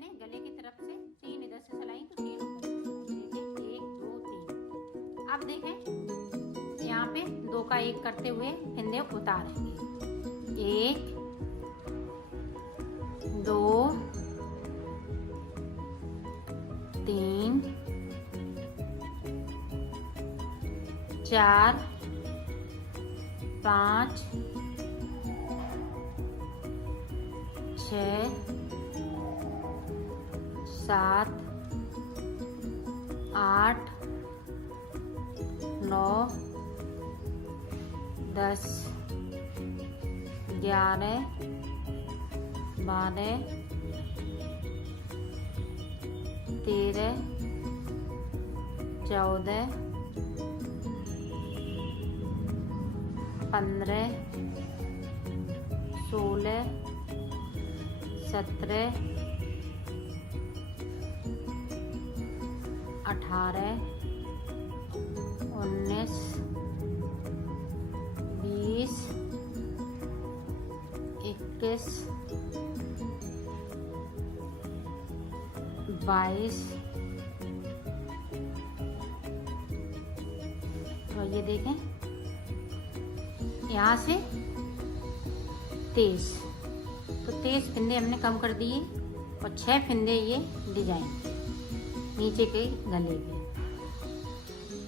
मैंने गले की तरफ से 3 इधर से सिलाई तो 3 उधर से सिलाई। 1 2 3। अब देखें यहाँ पे 2 का 1 करते हुए फंदे उतारेंगे। 1 2 3 4 5 6 7 8 9 10 11 12 13 14 15 16 17 18 19 20 21 22। और ये देखें यहाँ से 23, तो 23 फंदे हमने कम कर दिए और 6 फंदे ये डिजाइन नीचे के गले के।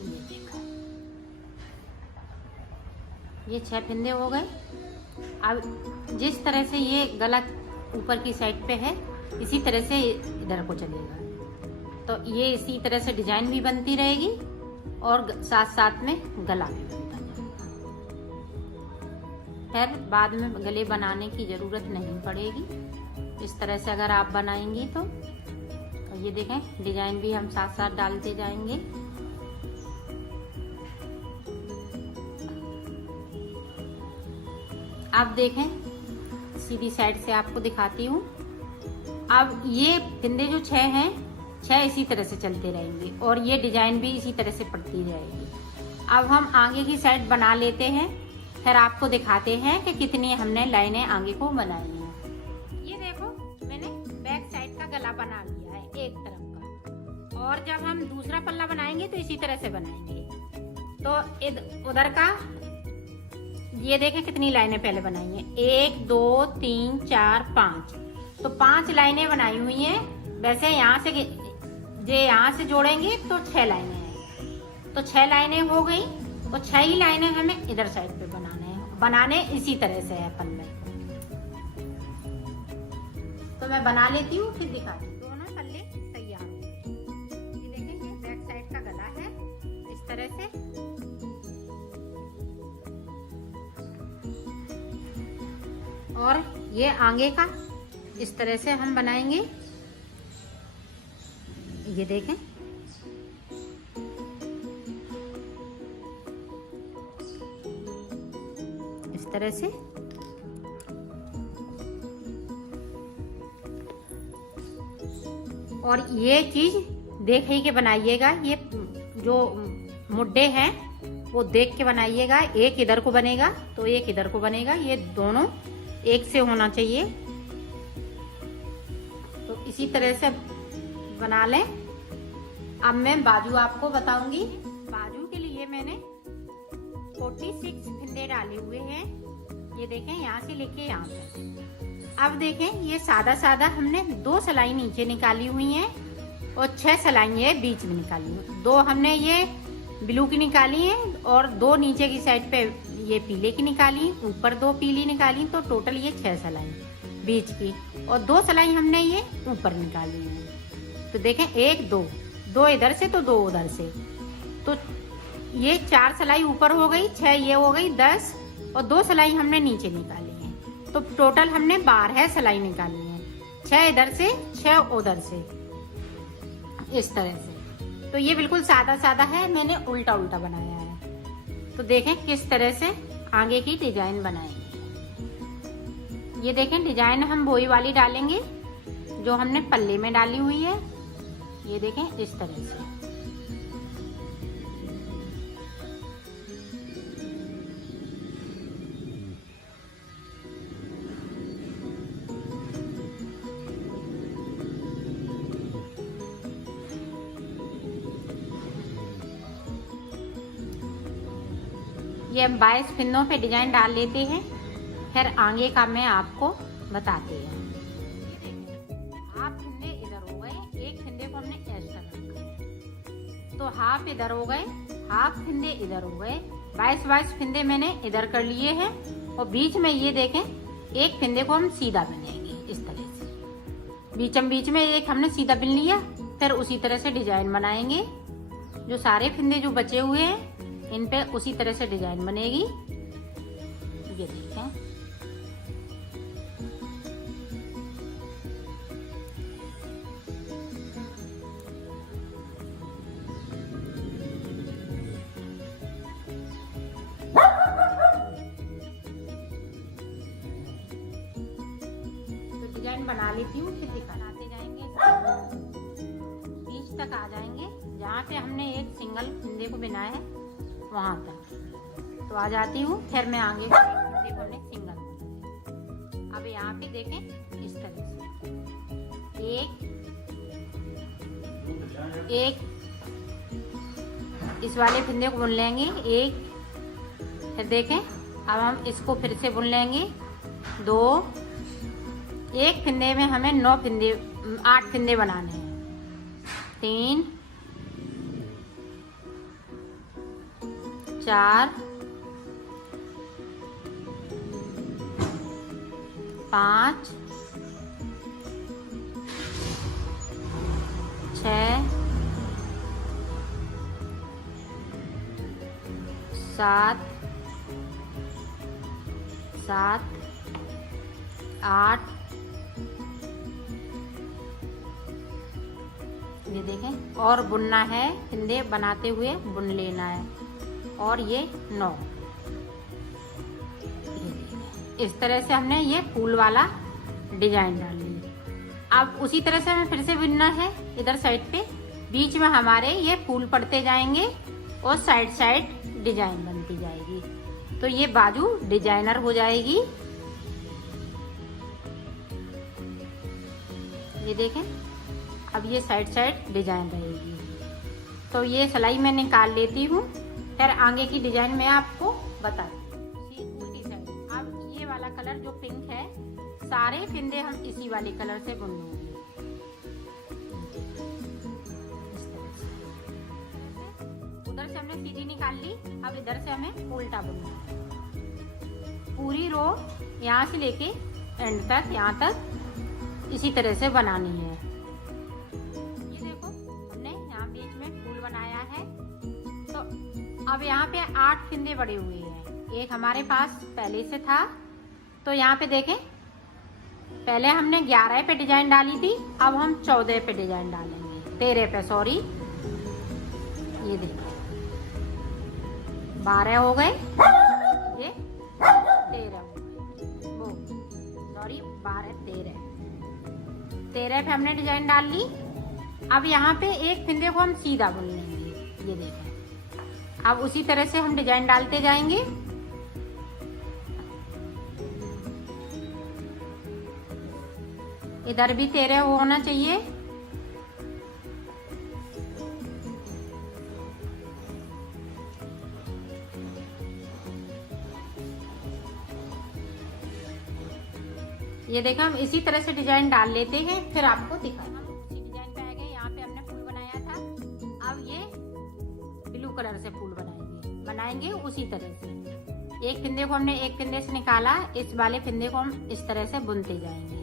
ये देखो ये 6 फंदे हो गए। अब जिस तरह से ये गला ऊपर की साइड पे है इसी तरह से इधर को चलेगा, तो ये इसी तरह से डिजाइन भी बनती रहेगी और साथ साथ में गला भी बनता जाएगा। फिर बाद में गले बनाने की जरूरत नहीं पड़ेगी। इस तरह से अगर आप बनाएंगी तो ये देखें डिजाइन भी हम साथ साथ डालते जाएंगे। अब देखें सीधी साइड से आपको दिखाती हूँ। अब ये फंदे जो 6 हैं 6 इसी तरह से चलते रहेंगे और ये डिजाइन भी इसी तरह से पड़ती रहेगी। अब हम आगे की साइड बना लेते हैं, फिर आपको दिखाते हैं कि कितनी हमने लाइनें आगे को बनाई हैं। ये देखो मैंने बैक साइड का गला बना लिया है एक तरफ का, और जब हम दूसरा पल्ला बनाएंगे तो इसी तरह से बनाएंगे। तो उधर का ये देखें कितनी लाइनें पहले बनाई हैं, 1 2 3 4 5, तो 5 लाइनें बनाई हुई हैं। वैसे यहाँ से से जोड़ेंगे तो 6 लाइनें हैं, तो 6 लाइनें हो गई, तो 6 ही लाइनें हमें इधर साइड पे बनाने इसी तरह से है पल्ले। तो मैं बना लेती हूँ फिर दिखाती हूँ। दोनों पल्ले तैयार हो गए। ये देखें ये बैक साइड का गला है इस तरह से, और ये आगे का इस तरह से हम बनाएंगे। ये देखें इस तरह से, और ये चीज देख ही के बनाइएगा। ये जो मुड्डे हैं वो देख के बनाइएगा। एक इधर को बनेगा तो एक इधर को बनेगा, ये दोनों एक से होना चाहिए। तो इसी तरह से बना लें। अब मैं बाजू आपको बताऊंगी। बाजू के लिए मैंने 46 फंदे डाले हुए हैं। ये देखें यहाँ से लेके यहाँ तक। अब देखें ये सादा सादा हमने 2 सिलाई नीचे निकाली हुई हैं और 6 सिलाई बीच में निकाली हुई। 2 हमने ये ब्लू की निकाली है और 2 नीचे की साइड पे ये पीले की निकाली, ऊपर 2 पीली निकाली, तो टोटल ये 6 सिलाई बीच की, और 2 सिलाई हमने ये ऊपर निकाली है। तो देखें 1 2 2 इधर से तो 2 उधर से, तो ये 4 सिलाई ऊपर हो गई, 6 ये हो गई 10, और 2 सिलाई हमने नीचे निकाली है। तो टोटल हमने 12 सिलाई निकाली है, 6 इधर से 6 उधर से, इस तरह से। तो ये बिल्कुल सादा सादा है, मैंने उल्टा उल्टा बनाया है। तो देखें किस तरह से आगे की डिजाइन बनाएंगे। ये देखें डिजाइन हम वही वाली डालेंगे जो हमने पल्ले में डाली हुई है। ये देखें इस तरह से। ये हम 22 फिंदों पे डिजाइन डाल लेते हैं, फिर आगे का मैं आपको बताती हूँ। हाफ फिंदे इधर हो गए, एक फिंदे को हमने ऐसे रखा, तो हाफ इधर हो गए, हाफ फिंदे इधर हो गए, 22 फिंदे मैंने इधर कर लिए हैं। और बीच में ये देखें, एक फिंदे को हम सीधा बिनेंगे इस तरह से, बीच में एक हमने सीधा बिन लिया, फिर उसी तरह से डिजाइन बनाएंगे। जो सारे फिंदे जो बचे हुए हैं इन पे उसी तरह से डिजाइन बनेगी। ये देखें, तो डिजाइन बना लेती हूँ, फिर दिखाते जाएंगे। बीच तक आ जाएंगे, जहाँ पे हमने एक सिंगल फिंदे को बिना है वहां तक तो आ जाती हूँ। फिर मैं आगे फिंदे को हमने सिंगल, अब यहाँ पे देखें इस तरह से एक इस वाले फिंदे को बुन लेंगे एक, फिर देखें अब हम इसको फिर से बुन लेंगे 2, एक फिंदे में हमें 8 फिंदे बनाने हैं, 3 4 5 6 7 8, ये देखें, और बुनना है, फिंदे बनाते हुए बुन लेना है। और ये 9, इस तरह से हमने ये फूल वाला डिजाइन डाल लिया। अब उसी तरह से हमें फिर से बुनना है इधर साइड पे, बीच में हमारे ये फूल पड़ते जाएंगे और साइड डिजाइन बनती जाएगी, तो ये बाजू डिजाइनर हो जाएगी। ये देखें, अब ये साइड डिजाइन रहेगी। तो ये सिलाई मैं निकाल लेती हूँ, फिर आगे की डिजाइन मैं आपको बताती हूँ। उल्टी साइड, अब ये वाला कलर जो पिंक है, सारे फिंदे हम इसी वाले कलर से बुन लूंगी। उधर से हमने सीधी निकाल ली, अब इधर से हमें उल्टा बुनना है। पूरी रो यहाँ से लेके एंड तक, यहाँ तक इसी तरह से बनानी है। ये देखो, हमने यहाँ बीच में फूल बनाया है। तो अब यहाँ पे 8 फिंदे बड़े हुए हैं, एक हमारे पास पहले से था। तो यहाँ पे देखें, पहले हमने 11 पे डिजाइन डाली थी, अब हम 14 पे डिजाइन डालेंगे, 13 पे सॉरी। ये देखिए 12 हो गए, ये 13 हो गए, वो सॉरी 12 13 पे हमने डिजाइन डाल ली। अब यहाँ पे एक फिंदे को हम सीधा बुन लेंगे। ये देखें, अब उसी तरह से हम डिजाइन डालते जाएंगे। इधर भी 13 होना चाहिए। ये देखा, हम इसी तरह से डिजाइन डाल लेते हैं, फिर आपको दिखा। हम उसी डिजाइन पे आ गए, यहाँ पे हमने फूल बनाया था, अब ये ब्लू कलर से फूल बनाएंगे उसी तरह से। एक फिंदे को हमने एक फिंदे से निकाला, इस वाले फिंदे को हम इस तरह से बुनते जाएंगे।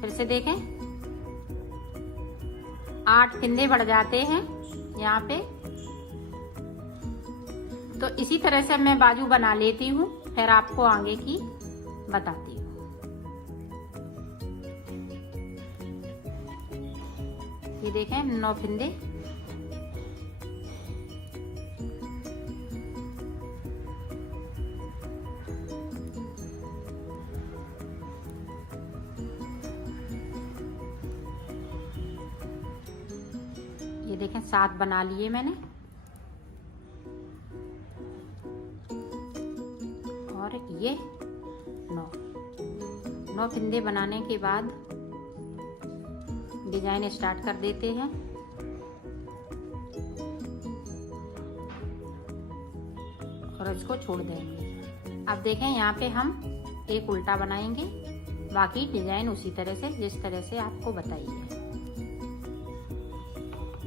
फिर से देखें, 8 फिंदे बढ़ जाते हैं यहाँ पे। तो इसी तरह से मैं बाजू बना लेती हूँ, फिर आपको आगे की बताती हूँ। ये देखें, 9 फिंदे, ये देखें 7 बना लिए मैंने। और ये 9 फिंदे बनाने के बाद डिजाइन स्टार्ट कर देते हैं। और इसको छोड़ देंगे। अब देखें यहाँ पे हम एक उल्टा बनाएंगे, बाकी डिजाइन उसी तरह से जिस तरह से आपको बताई है।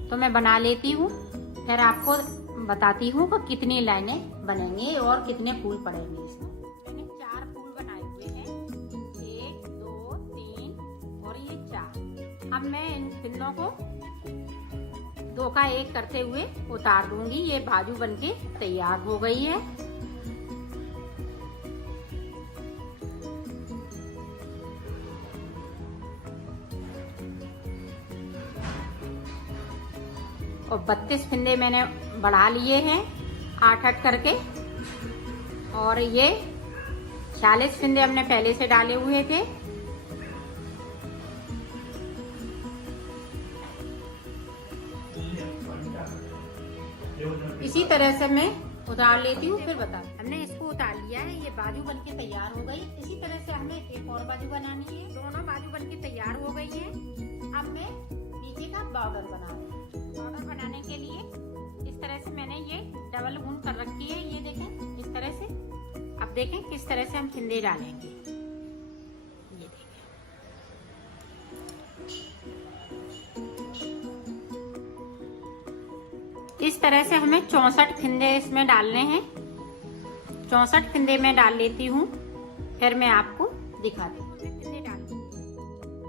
तो मैं बना लेती हूँ, फिर आपको बताती हूँ कि कितनी लाइनें बनेंगी और कितने फूल पड़ेंगे इसमें। मैंने 4 फूल बनाए हुए हैं, 1 2 3 और ये 4। अब मैं इन फिंदों को 2 का 1 करते हुए उतार दूंगी। ये बाजू बनके तैयार हो गई है। और 32 फिंदे मैंने बढ़ा लिए हैं 8-8 करके, और ये 46 फिंदे हमने पहले से डाले हुए थे। इसी तरह से मैं उतार लेती हूँ, फिर बता। हमने इसको उतार लिया है, ये बाजू बनके तैयार हो गई। इसी तरह से हमें एक और बाजू बनानी है। दोनों बाजू बनके तैयार हो गई है। अब मैं नीचे का बॉर्डर बना रही हूँ। बॉर्डर बनाने के लिए इस तरह से मैंने ये डबल ऊन कर रखी है, ये देखें इस तरह से। अब देखें किस तरह से हम फिंदे डालेंगे, ये देखें। इस तरह से हमें 64 फिंदे इसमें डालने हैं। 64 फिंदे मैं डाल लेती हूँ, फिर मैं आपको दिखाती हूँ। फिंदे डाल,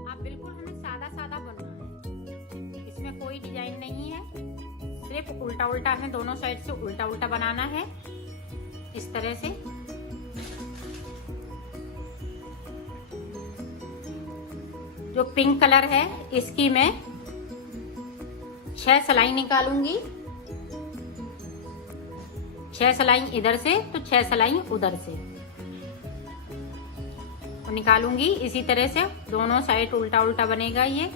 आप बिल्कुल हमें सादा सादा बनना है, इसमें कोई डिजाइन नहीं है, सिर्फ उल्टा उल्टा है, दोनों साइड से उल्टा उल्टा बनाना है इस तरह से। जो पिंक कलर है इसकी मैं 6 सिलाई निकालूंगी। 6 सिलाई इधर से तो 6 सिलाई उधर से निकालूंगी। इसी तरह से दोनों साइड उल्टा उल्टा बनेगा ये।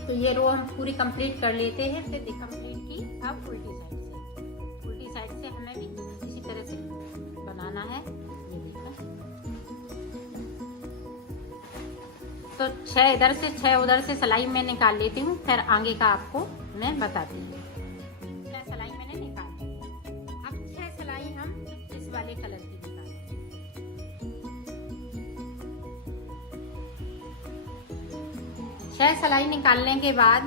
तो ये रो हम पूरी कंप्लीट कर लेते हैं, फिर कंप्लीट की। अब उल्टी साइड से हमें भी इसी तरह से बनाना है, ये देखो। तो 6 इधर से 6 उधर से सिलाई मैं निकाल लेती हूँ, फिर आगे का आपको मैं बताती हूँ। 6 सिलाई मैंने निकाल ली। अब 6 सिलाई हम इस वाले कलर की निकालेंगे। 6 सिलाई निकालने के बाद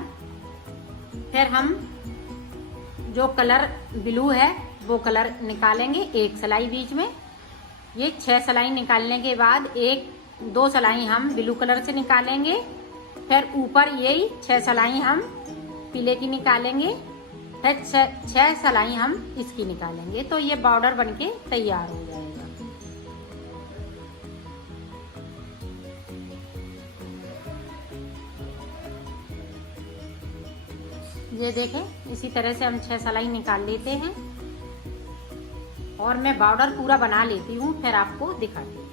फिर हम जो कलर ब्लू है वो कलर निकालेंगे, एक सिलाई बीच में। ये 6 सिलाई निकालने के बाद 1-2 सिलाई हम ब्लू कलर से निकालेंगे, फिर ऊपर यही 6 सिलाई हम पीले की निकालेंगे, फिर 6 सिलाई हम इसकी निकालेंगे। तो ये बॉर्डर बनके तैयार हो जाएगा। ये देखें, इसी तरह से हम 6 सिलाई निकाल लेते हैं और मैं बॉर्डर पूरा बना लेती हूँ, फिर आपको दिखाती हूँ।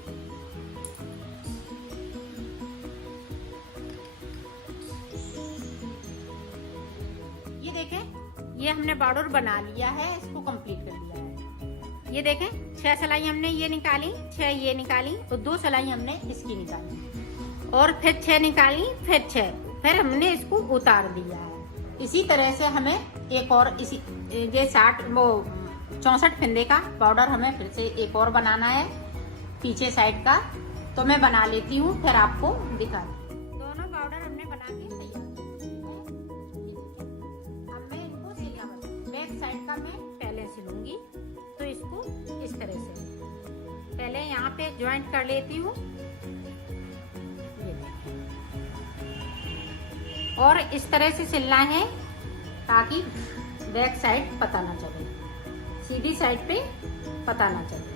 ये देखें, ये हमने बॉर्डर बना लिया है, इसको कंप्लीट कर लिया है। ये देखें, 6 सिलाई हमने ये निकाली, 6 ये निकाली, तो 2 सिलाई हमने इसकी निकाली, और फिर 6 निकाली, फिर 6, फिर हमने इसको उतार दिया है। इसी तरह से हमें एक और ये 64 फिंदे का बॉर्डर हमें फिर से एक और बनाना है पीछे साइड का। तो मैं बना लेती हूँ, फिर आपको दिखाती हूँ। दोनों बॉर्डर हमने बना के तैयार। अब मैं इनको सिलूंगी। बैक साइड का मैं पहले सिलूंगी, तो इसको इस तरह से पहले यहाँ पे ज्वाइंट कर लेती हूँ, और इस तरह से सिलना है ताकि बैक साइड पता ना चले, सीधी साइड पे पता ना चले।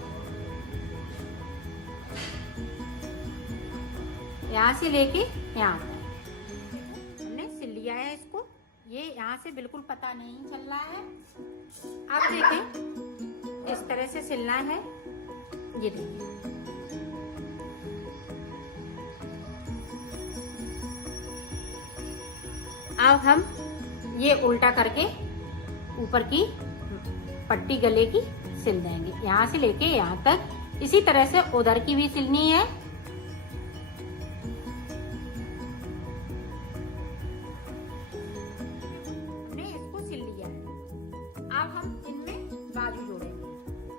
यहाँ से लेके यहाँ हमने सिल लिया है इसको। ये यहाँ से बिल्कुल पता नहीं चल रहा है। आप देखें, इस तरह से सिलना है। ये देखिए, अब हम ये उल्टा करके ऊपर की पट्टी गले की सिल देंगे। यहाँ से लेके यहाँ तक इसी तरह से उधर की भी सिलनी है। हमने इसको सिल लिया है। अब हम इनमें बाजू जोड़ेंगे।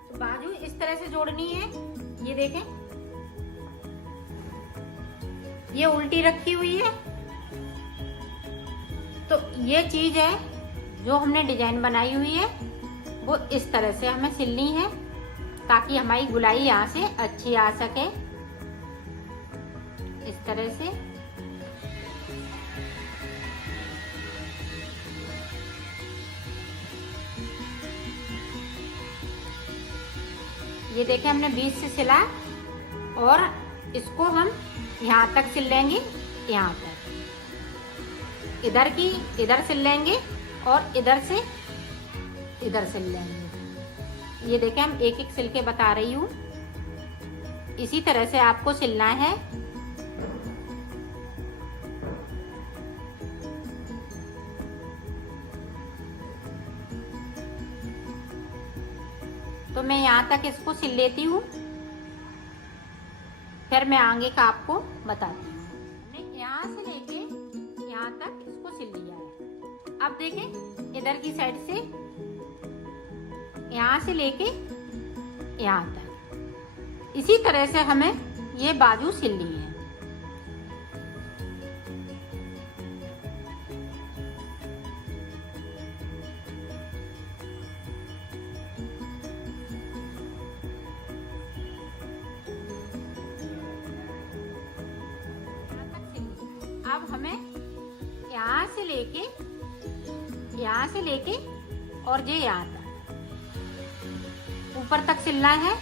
तो बाजू इस तरह से जोड़नी है। ये देखें, ये उल्टी रखी हुई है। तो ये चीज है जो हमने डिजाइन बनाई हुई है, वो इस तरह से हमें सिलनी है ताकि हमारी गुलाई यहाँ से अच्छी आ सके। इस तरह से ये देखें, हमने बीच से सिला और इसको हम यहाँ तक सिल लेंगे, यहाँ तक। इधर की इधर सिल लेंगे और इधर से इधर सिल लेंगे। ये देखें, हम एक एक सिल के बता रही हूँ। इसी तरह से आपको सिलना है। तो मैं यहाँ तक इसको सिल लेती हूँ, फिर मैं आगे का आपको बताती हूँ। हमने यहाँ से लेके यहाँ तक इसको सिल लिया है। अब देखें, इधर की साइड से यहाँ से लेके यहाँ तक इसी तरह से हमें ये बाजू सिलनी है। अब हमें यहाँ से लेके और ये यहाँ तक ऊपर तक सिलना है।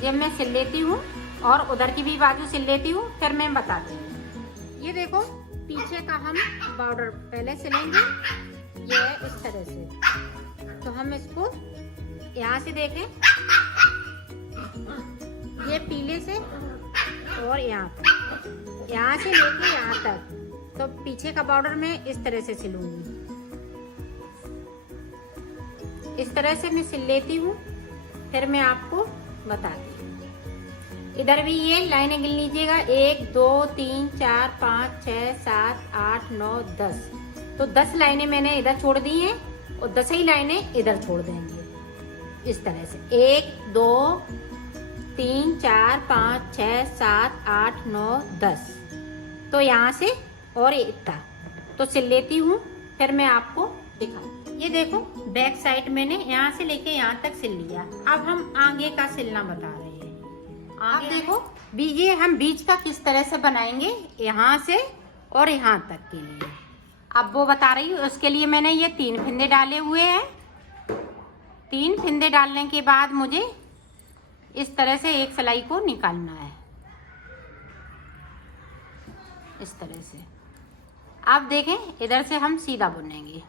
जब मैं सिल लेती हूँ और उधर की भी बाजू सिल लेती हूँ, फिर मैं बताती हूँ। ये देखो, पीछे का हम बॉर्डर पहले सिलेंगे, ये इस तरह से। तो हम इसको यहाँ से देखें, ये पीले से और यहाँ से लेके यहाँ तक। तो पीछे का बॉर्डर मैं इस तरह से सिलूंगी। इस तरह से मैं सिल लेती हूँ, फिर मैं आपको बताती हूँ। इधर भी ये लाइनें गिन लीजिएगा, 1 2 3 4 5 6 7 8 9 10। तो 10 लाइनें मैंने इधर छोड़ दी हैं और 10 ही लाइनें इधर छोड़ देंगे। इस तरह से 1 2 3 4 5 6 7 8 9 10। तो यहाँ से और इतना तो सिल लेती हूँ, फिर मैं आपको दिखाऊँ। ये देखो, बैक साइड मैंने यहाँ से लेके यहाँ तक सिल लिया। अब हम आगे का सिलना बता रहे हैं। अब देखो, ये हम बीच का किस तरह से बनाएंगे, यहाँ से और यहाँ तक के लिए अब वो बता रही हूँ। उसके लिए मैंने ये 3 फंदे डाले हुए हैं। 3 फंदे डालने के बाद मुझे इस तरह से एक सिलाई को निकालना है, इस तरह से। अब देखें, इधर से हम सीधा बुनेंगे,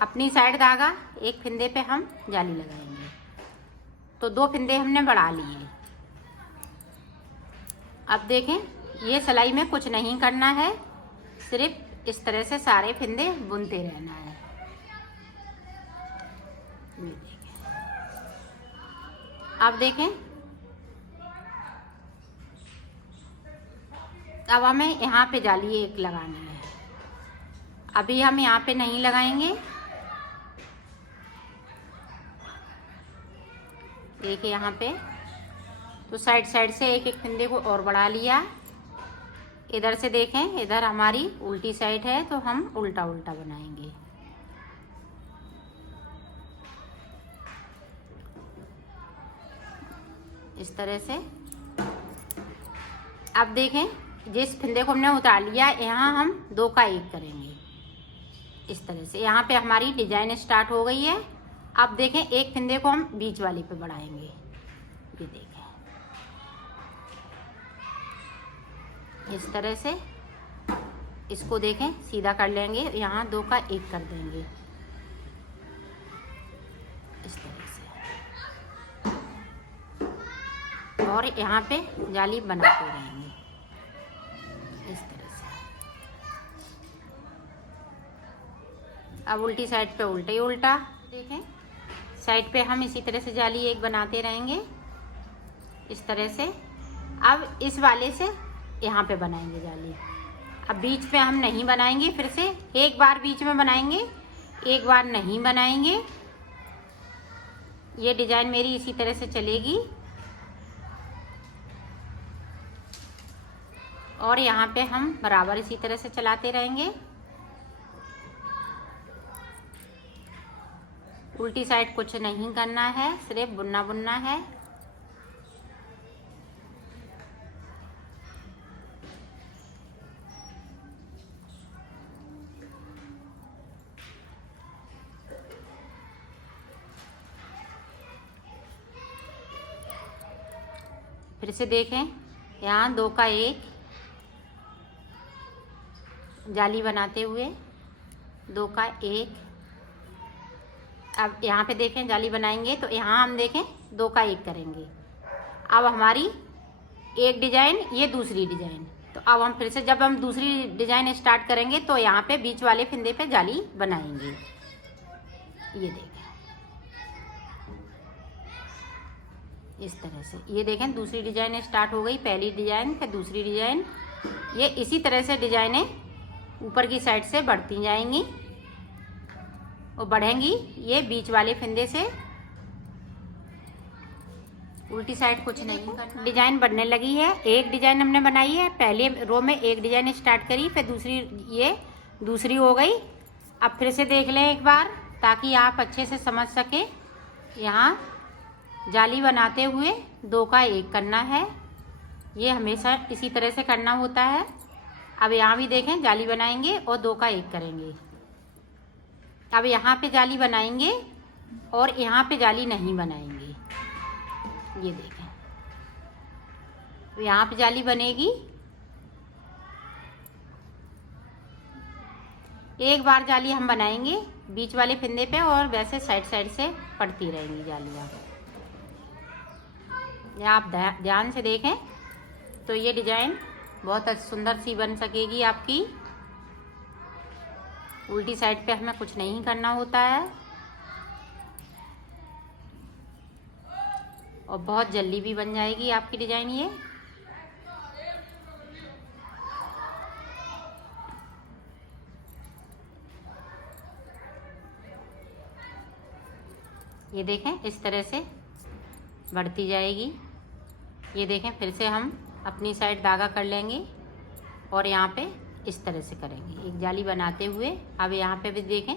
अपनी साइड धागा, एक फंदे पे हम जाली लगाएंगे। तो 2 फंदे हमने बढ़ा लिए। अब देखें, ये सिलाई में कुछ नहीं करना है, सिर्फ इस तरह से सारे फंदे बुनते रहना है। अब देखें, अब हमें यहाँ पे जाली एक लगानी है। अभी हम यहाँ पे नहीं लगाएंगे। देखिए, यहाँ पे तो साइड से एक एक फंदे को और बढ़ा लिया। इधर से देखें, इधर हमारी उल्टी साइड है, तो हम उल्टा उल्टा बनाएंगे। इस तरह से। अब देखें, जिस फंदे को हमने उतार लिया, यहाँ हम 2 का 1 करेंगे। इस तरह से यहाँ पे हमारी डिजाइन स्टार्ट हो गई है। अब देखें, एक फंदे को हम बीच वाली पे बढ़ाएंगे। ये देखें, इस तरह से इसको देखें सीधा कर लेंगे। यहाँ 2 का 1 कर देंगे, इस तरह से। और यहाँ पे जाली बनाते रहेंगे, इस तरह से। अब उल्टी साइड पे उल्टा ही उल्टा। देखें साइड पे हम इसी तरह से जाली एक बनाते रहेंगे इस तरह से। अब इस वाले से यहाँ पे बनाएंगे जाली। अब बीच पे हम नहीं बनाएंगे, फिर से एक बार बीच में बनाएंगे, एक बार नहीं बनाएंगे। ये डिजाइन मेरी इसी तरह से चलेगी और यहाँ पे हम बराबर इसी तरह से चलाते रहेंगे। उल्टी साइड कुछ नहीं करना है, सिर्फ बुनना बुनना है। फिर से देखें, यहाँ 2 का 1 जाली बनाते हुए 2 का 1। अब यहाँ पे देखें जाली बनाएंगे तो यहाँ हम देखें 2 का 1 करेंगे। अब हमारी एक डिजाइन, ये दूसरी डिजाइन। तो अब हम फिर से जब हम दूसरी डिजाइन स्टार्ट करेंगे तो यहाँ पे बीच वाले फिंदे पे जाली बनाएंगे। ये देखें इस तरह से। ये देखें दूसरी डिजाइन स्टार्ट हो गई, पहली डिजाइन फिर दूसरी डिजाइन। ये इसी तरह से डिजाइनें ऊपर की साइड से बढ़ती जाएंगी और बढ़ेंगी ये बीच वाले फिंदे से। उल्टी साइड कुछ नहीं करना। डिजाइन बढ़ने लगी है, एक डिजाइन हमने बनाई है, पहले रो में एक डिजाइन स्टार्ट करी, फिर दूसरी, ये दूसरी हो गई। अब फिर से देख लें एक बार ताकि आप अच्छे से समझ सकें। यहाँ जाली बनाते हुए 2 का 1 करना है, ये हमेशा इसी तरह से करना होता है। अब यहाँ भी देखें जाली बनाएंगे और 2 का 1 करेंगे। अब यहाँ पे जाली बनाएंगे और यहाँ पे जाली नहीं बनाएंगे। ये देखें यहाँ पे जाली बनेगी, एक बार जाली हम बनाएंगे बीच वाले फिंदे पे और वैसे साइड साइड से पड़ती रहेंगी जालियाँ। ये आप ध्यान से देखें तो ये डिजाइन बहुत सुंदर सी बन सकेगी आपकी। उल्टी साइड पे हमें कुछ नहीं करना होता है और बहुत जल्दी भी बन जाएगी आपकी डिजाइन। ये देखें इस तरह से बढ़ती जाएगी। ये देखें फिर से हम अपनी साइड धागा कर लेंगे और यहाँ पे इस तरह से करेंगे एक जाली बनाते हुए। अब यहाँ पे भी देखें,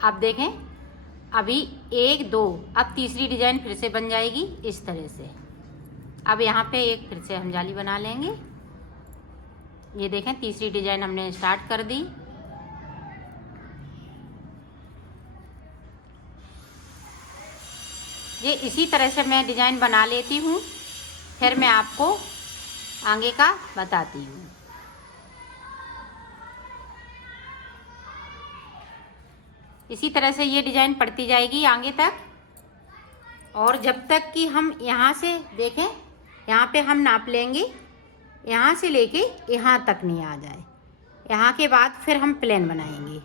अब देखें अभी 1 2, अब तीसरी डिजाइन फिर से बन जाएगी इस तरह से। अब यहाँ पे एक फिर से हम जाली बना लेंगे। ये देखें तीसरी डिजाइन हमने स्टार्ट कर दी। ये इसी तरह से मैं डिजाइन बना लेती हूँ, फिर मैं आपको आगे का बताती हूँ। इसी तरह से ये डिजाइन पड़ती जाएगी आगे तक, और जब तक कि हम यहाँ से देखें, यहाँ पे हम नाप लेंगे, यहाँ से लेके यहाँ तक नहीं आ जाए। यहाँ के बाद फिर हम प्लेन बनाएंगे।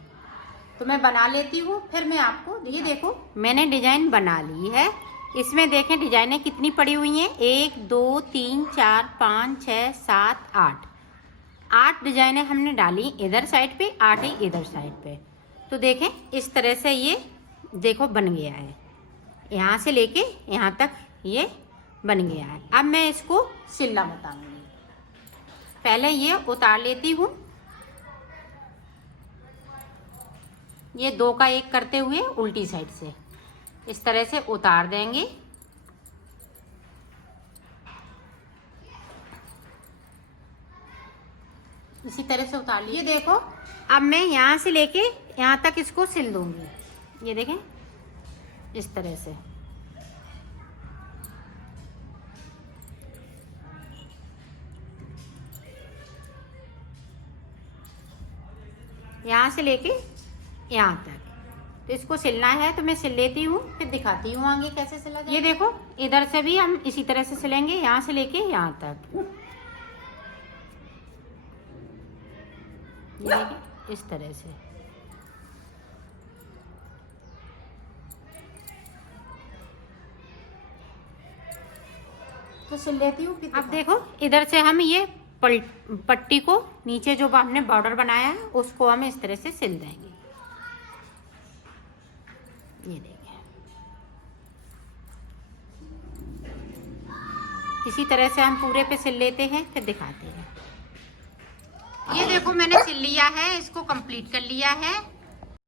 तो मैं बना लेती हूँ, फिर मैं आपको, ये देखो मैंने डिजाइन बना ली है। इसमें देखें डिजाइनें कितनी पड़ी हुई हैं, 1 2 3 4 5 6 7 8 डिजाइनें हमने डाली इधर साइड पे, 8 ही इधर साइड पे। तो देखें इस तरह से ये देखो बन गया है, यहाँ से लेके यहाँ तक ये बन गया है। अब मैं इसको सिलना बताऊंगी। पहले ये उतार लेती हूँ, ये 2 का 1 करते हुए उल्टी साइड से इस तरह से उतार देंगे। इसी तरह से उतार लीजिए। देखो अब मैं यहाँ से लेके यहाँ तक इसको सिल दूंगी। ये देखें इस तरह से। यहाँ से लेके यहाँ तक, तो इसको सिलना है तो मैं सिल लेती हूँ, फिर दिखाती हूँ आगे कैसे सिला जाए। ये देखो इधर से भी हम इसी तरह से सिलेंगे, यहाँ से लेके यहाँ तक। ये देखिए इस तरह से। तो सिल लेती हूँ। अब देखो इधर से हम ये पट्टी को नीचे जो हमने बॉर्डर बनाया है उसको हम इस तरह से सिल देंगे। ये देखिए इसी तरह से हम पूरे पे सिल लेते हैं, फिर दिखाते हैं। ये देखो मैंने सिल लिया है, इसको कंप्लीट कर लिया है।